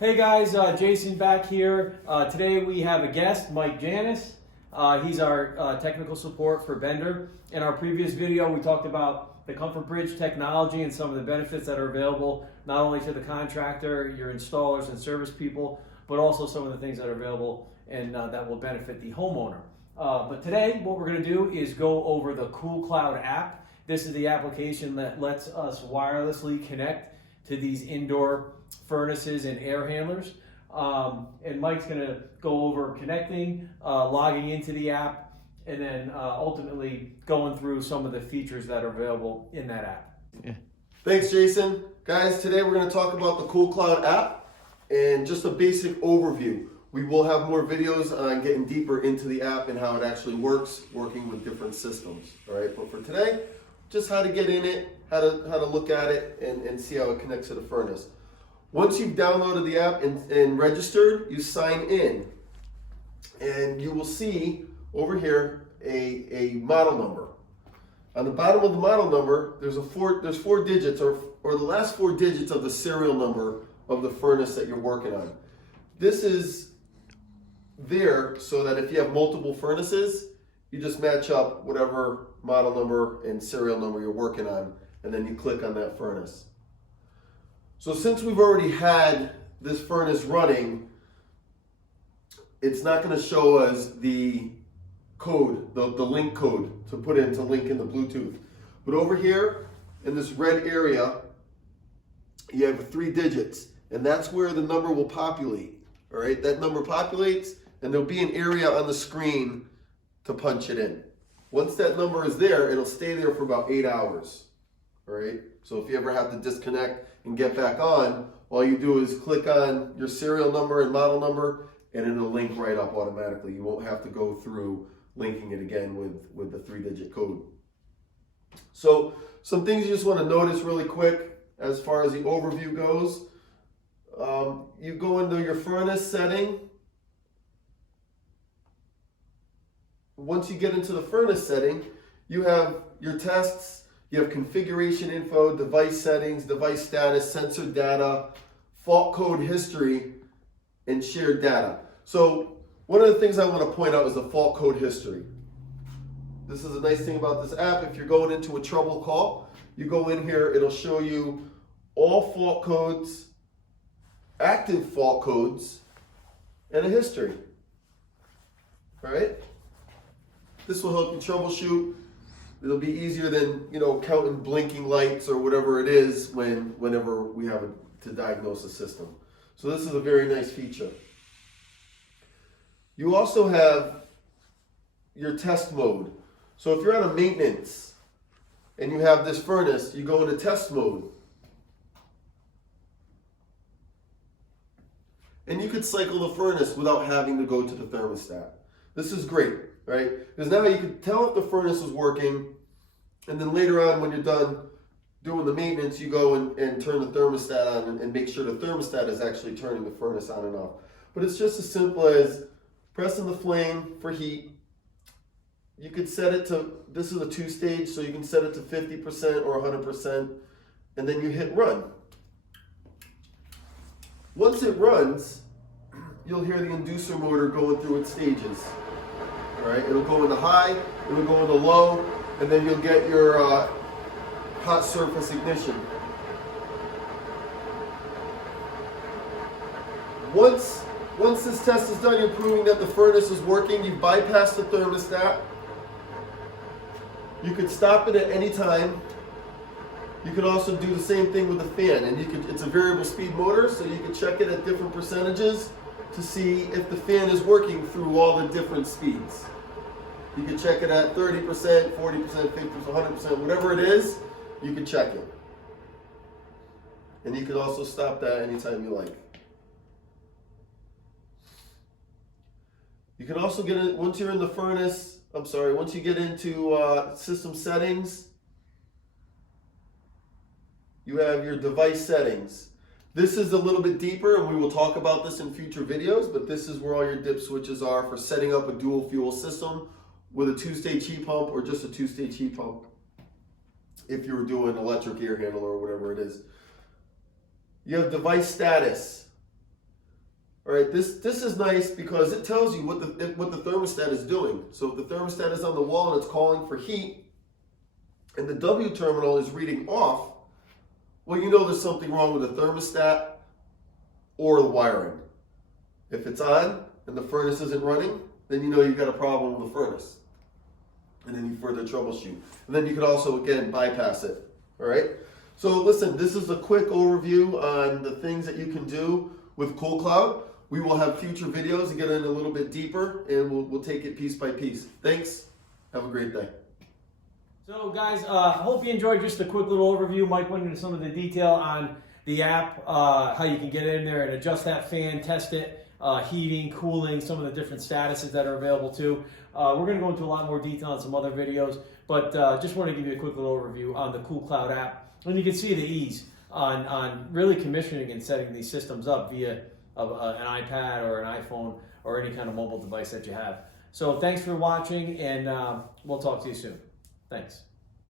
Hey guys, Jason back here. Today we have a guest, Mike Janis. He's our technical support for Bender. In our previous video, we talked about the Comfort Bridge technology and some of the benefits that are available not only to the contractor, your installers and service people, but also some of the things that are available and that will benefit the homeowner. But today, what we're going to do is go over the CoolCloud app. This is the application that lets us wirelessly connect to these indoor furnaces and air handlers. And Mike's going to go over connecting, logging into the app, and then ultimately going through some of the features that are available in that app. Yeah. Thanks, Jason. Guys, today we're going to talk about the CoolCloud app and just a basic overview. We will have more videos on getting deeper into the app and how it actually works, working with different systems. All right, but for today, just how to get in it, how to look at it, and see how it connects to the furnace. Once you've downloaded the app and registered, you sign in, and you will see over here a model number. On the bottom of the model number, there's four digits, or the last four digits of the serial number of the furnace that you're working on. This is there so that if you have multiple furnaces, you just match up whatever model number and serial number you're working on, and then you click on that furnace. So since we've already had this furnace running, it's not going to show us the code, the link code to put in to link in the Bluetooth. But over here in this red area, you have 3 digits, and that's where the number will populate. All right, that number populates, and there'll be an area on the screen to punch it in. Once that number is there, it'll stay there for about 8 hours. All right, so if you ever have to disconnect and get back on, all you do is click on your serial number and model number, and it'll link right up automatically. You won't have to go through linking it again with the 3-digit code. So some things you just want to notice really quick as far as the overview goes. You go into your furnace setting. Once you get into the furnace setting, you have your tests, you have configuration info, device settings, device status, sensor data, fault code history, and shared data. So one of the things I want to point out is the fault code history. This is a nice thing about this app. If you're going into a trouble call, you go in here, it'll show you all fault codes, active fault codes, and a history. All right? This will help you troubleshoot. It'll be easier than, counting blinking lights or whatever it is whenever we have to diagnose a system. So this is a very nice feature. You also have your test mode. So if you're on a maintenance and you have this furnace, you go into test mode. And you could cycle the furnace without having to go to the thermostat. This is great, right? Because now you can tell if the furnace is working, and then later on when you're done doing the maintenance, you go and turn the thermostat on and make sure the thermostat is actually turning the furnace on and off. But it's just as simple as pressing the flame for heat. You could set it to, this is a 2-stage, so you can set it to 50% or 100%, and then you hit run. Once it runs, you'll hear the inducer motor going through its stages. All right, it'll go into high, it'll go into low, and then you'll get your hot surface ignition. Once this test is done, you're proving that the furnace is working. You've bypassed the thermostat. You could stop it at any time. You could also do the same thing with the fan, and it's a variable speed motor, so you can check it at different percentages to see if the fan is working through all the different speeds. You can check it at 30%, 40%, 50%, 100%, whatever it is, you can check it. And you can also stop that anytime you like. You can also get it, once you're in the furnace, once you get into system settings, you have your device settings. This is a little bit deeper, and we will talk about this in future videos, but this is where all your dip switches are for setting up a dual fuel system with a 2-stage heat pump or just a 2-stage heat pump if you were doing electric air handler or whatever it is. You have device status. All right, this is nice because it tells you what the thermostat is doing. So if the thermostat is on the wall and it's calling for heat, and the W terminal is reading off, well, you know there's something wrong with the thermostat or the wiring. If it's on and the furnace isn't running, then you know you've got a problem with the furnace. And then you further troubleshoot. And then you could also, again, bypass it. All right? So listen, this is a quick overview on the things that you can do with CoolCloud. We will have future videos and get in a little bit deeper, and we'll take it piece by piece. Thanks. Have a great day. So guys, I hope you enjoyed just a quick little overview. Mike went into some of the detail on the app, how you can get in there and adjust that fan, test it, heating, cooling, some of the different statuses that are available too. We're going to go into a lot more detail on some other videos, but just want to give you a quick little overview on the CoolCloud app. And you can see the ease on really commissioning and setting these systems up via an iPad or an iPhone or any kind of mobile device that you have. So thanks for watching, and we'll talk to you soon. Thanks.